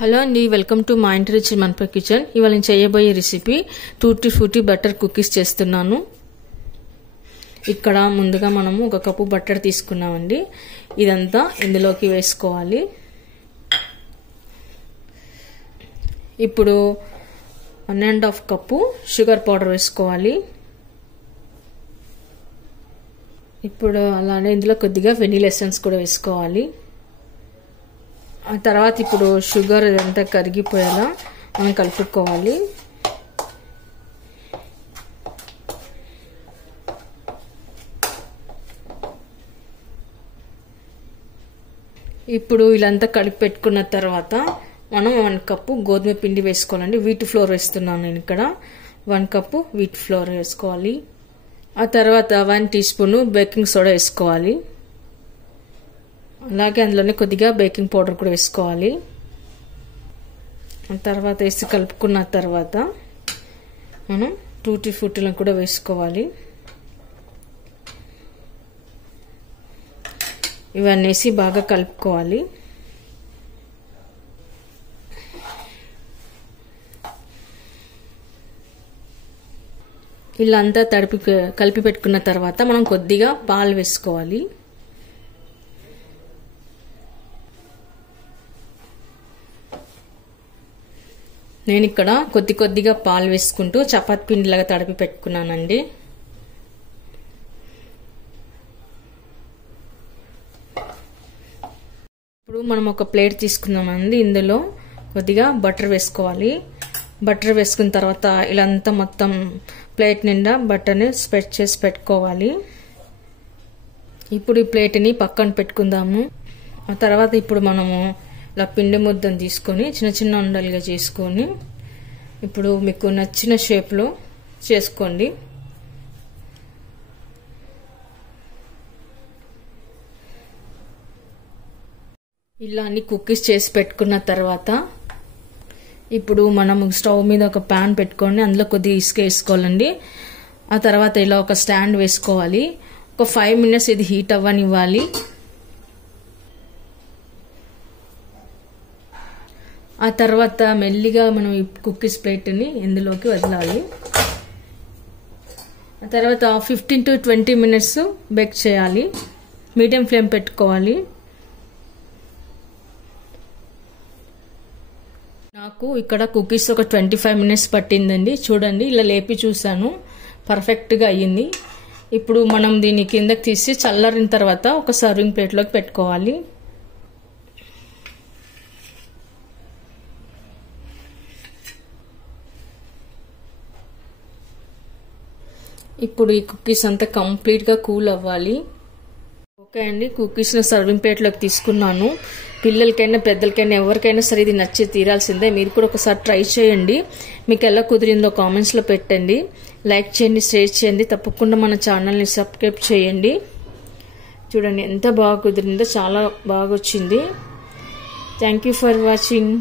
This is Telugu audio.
హలో అండి, వెల్కమ్ టు మా ఇంటి రుచి మనపై కిచెన్. ఇవాళ నేను చేయబోయే recipe tutti frutti butter cookies చేస్తున్నాను. ఇక్కడ ముందుగా మనము 1 కప్పు బటర్ తీసుకున్నామండి. ఇదంతా ఇందులోకి వేసుకోవాలి. ఇప్పుడు 1.5 కప్పు షుగర్ పౌడర్ వేసుకోవాలి. ఇప్పుడు అలానే ఇందులో కొద్దిగా వెనిలా ఎసెన్స్ కూడా వేసుకోవాలి. ఆ తర్వాత ఇప్పుడు షుగర్ ఇదంతా కరిగిపోయేలా మనం కలుపుకోవాలి. ఇప్పుడు ఇలాంతా కలిపి పెట్టుకున్న తర్వాత మనం 1 కప్పు గోధుమ పిండి వేసుకోవాలండి. వీట్ ఫ్లోర్ వేస్తున్నాను నేను ఇక్కడ. 1 కప్పు వీట్ ఫ్లోర్ వేసుకోవాలి. ఆ తర్వాత 1 టీ స్పూన్ బేకింగ్ సోడా వేసుకోవాలి. అలాగే అందులోనే కొద్దిగా బేకింగ్ పౌడర్ కూడా వేసుకోవాలి. తర్వాత వేసి కలుపుకున్న తర్వాత మనం టూటీ ఫ్రూటీలను కూడా వేసుకోవాలి. ఇవన్నీ వేసి బాగా కలుపుకోవాలి. ఇలా అంతా కలిపి పెట్టుకున్న తర్వాత మనం కొద్దిగా పాలు వేసుకోవాలి. నేను ఇక్కడ కొద్దిగా పాలు వేసుకుంటూ చపాతీ పిండిలాగా తడిపి పెట్టుకున్నానండి. ఇప్పుడు మనం ఒక ప్లేట్ తీసుకుందామండి. ఇందులో కొద్దిగా బటర్ వేసుకోవాలి. బటర్ వేసుకున్న తర్వాత ఇలా అంతా మొత్తం ప్లేట్ నిండా బటర్ని స్ప్రెడ్ చేసి పెట్టుకోవాలి. ఇప్పుడు ఈ ప్లేట్ని పక్కన పెట్టుకుందాము. ఆ తర్వాత ఇప్పుడు మనము ఇలా పిండి ముద్దను తీసుకొని చిన్న చిన్న ఉండలుగా చేసుకొని ఇప్పుడు మీకు నచ్చిన షేప్లో చేసుకోండి. ఇలా అన్ని కుకీస్ చేసి పెట్టుకున్న తర్వాత ఇప్పుడు మనం స్టవ్ మీద ఒక ప్యాన్ పెట్టుకొని అందులో కొద్దిగా ఇసుక వేసుకోవాలండి. ఆ తర్వాత ఇలా ఒక స్టాండ్ వేసుకోవాలి. ఒక 5 మినిట్స్ ఇది హీట్ అవ్వనివ్వాలి. ఆ తర్వాత మెల్లిగా మనం ఈ కుకీస్ ప్లేట్ని ఇందులోకి వదలాలి. ఆ తర్వాత 15 to 20 మినిట్స్ బేక్ చేయాలి. మీడియం ఫ్లేమ్ పెట్టుకోవాలి. నాకు ఇక్కడ కుకీస్ ఒక 25 మినిట్స్ పట్టిందండి. చూడండి, ఇలా లేపి చూసాను, పర్ఫెక్ట్గా అయ్యింది. ఇప్పుడు మనం దీన్ని కిందకి తీసి చల్లారిన తర్వాత ఒక సర్వింగ్ ప్లేట్లోకి పెట్టుకోవాలి. ఇప్పుడు ఈ కుకీస్ అంతా కంప్లీట్గా కూల్ అవ్వాలి. ఓకే అండి, కుకీస్ని సర్వింగ్ ప్లేట్లోకి తీసుకున్నాను. పిల్లలకైనా పెద్దలకైనా ఎవరికైనా సరే ఇది నచ్చి తీరాల్సిందే. మీరు కూడా ఒకసారి ట్రై చేయండి. మీకు ఎలా కుదిరిందో కామెంట్స్లో పెట్టండి. లైక్ చేయండి, షేర్ చేయండి. తప్పకుండా మన ఛానల్ని సబ్స్క్రైబ్ చేయండి. చూడండి ఎంత బాగా కుదిరిందో, చాలా బాగా వచ్చింది. Thank you for watching.